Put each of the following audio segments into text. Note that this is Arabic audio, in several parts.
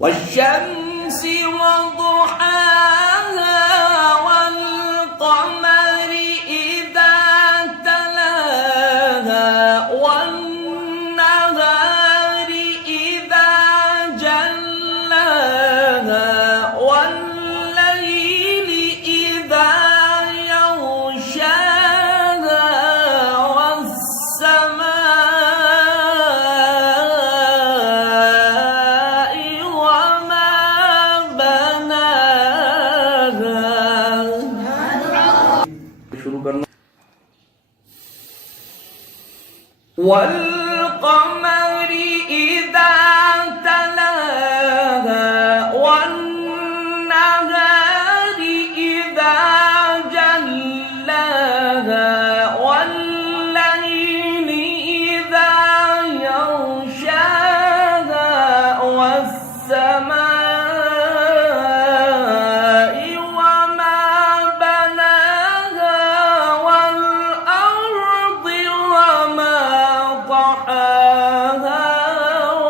والشمس وضحاها والقمر إذا تلاها والنهار إذا جلاها والليل إذا يغشاها والسماء وما بناها. والقمر إذا تلاها والنهار إذا جلاها والليل إذا يغشاها والسماء وما بناها والأرض وما طحاها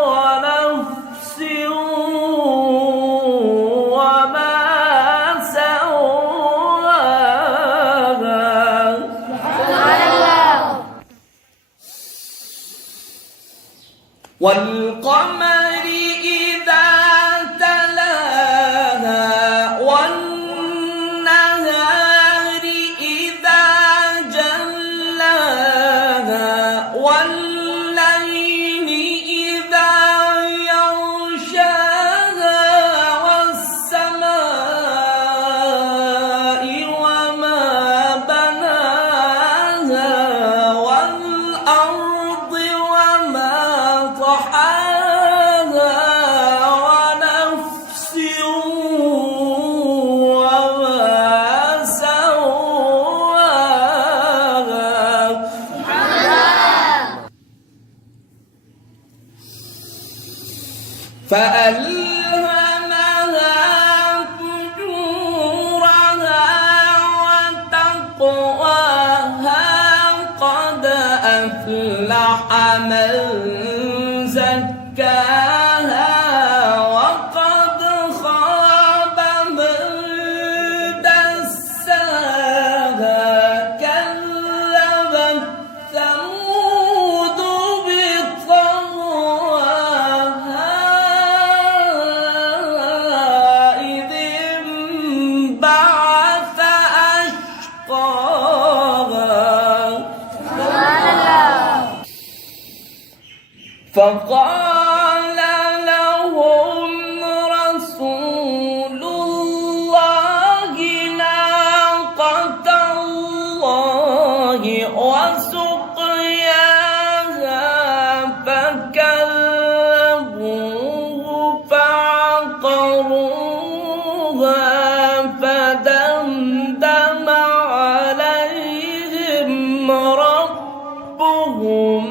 ونفس وما سواها. والقمر إذا تلاها والنهار إذا جلاها والليل إذا يغشاها والسماء وما بناها والأرض وما طحاها ونفس وما سواها. فألهمها فجورها وتقواها قد أفلح من زكاها وقد خاب من دساها. كذبت ثمود بطغواها إذ انبعث أشقاها. فقال لهم رسول الله ناقة الله وسقياها فكذبوه فعقروها فدمدم عليهم ربهم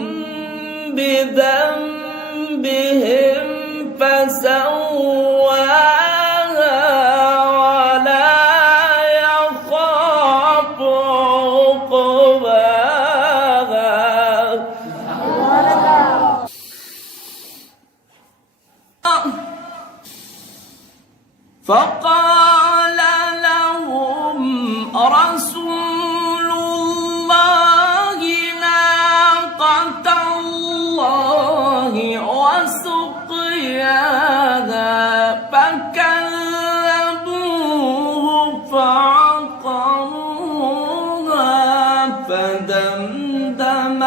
بذنبهم فسواها ولا يخاف عقباها. فقال لهم رسول الله ناقة الله وسقياها فكذبوه فعقروها فدمدم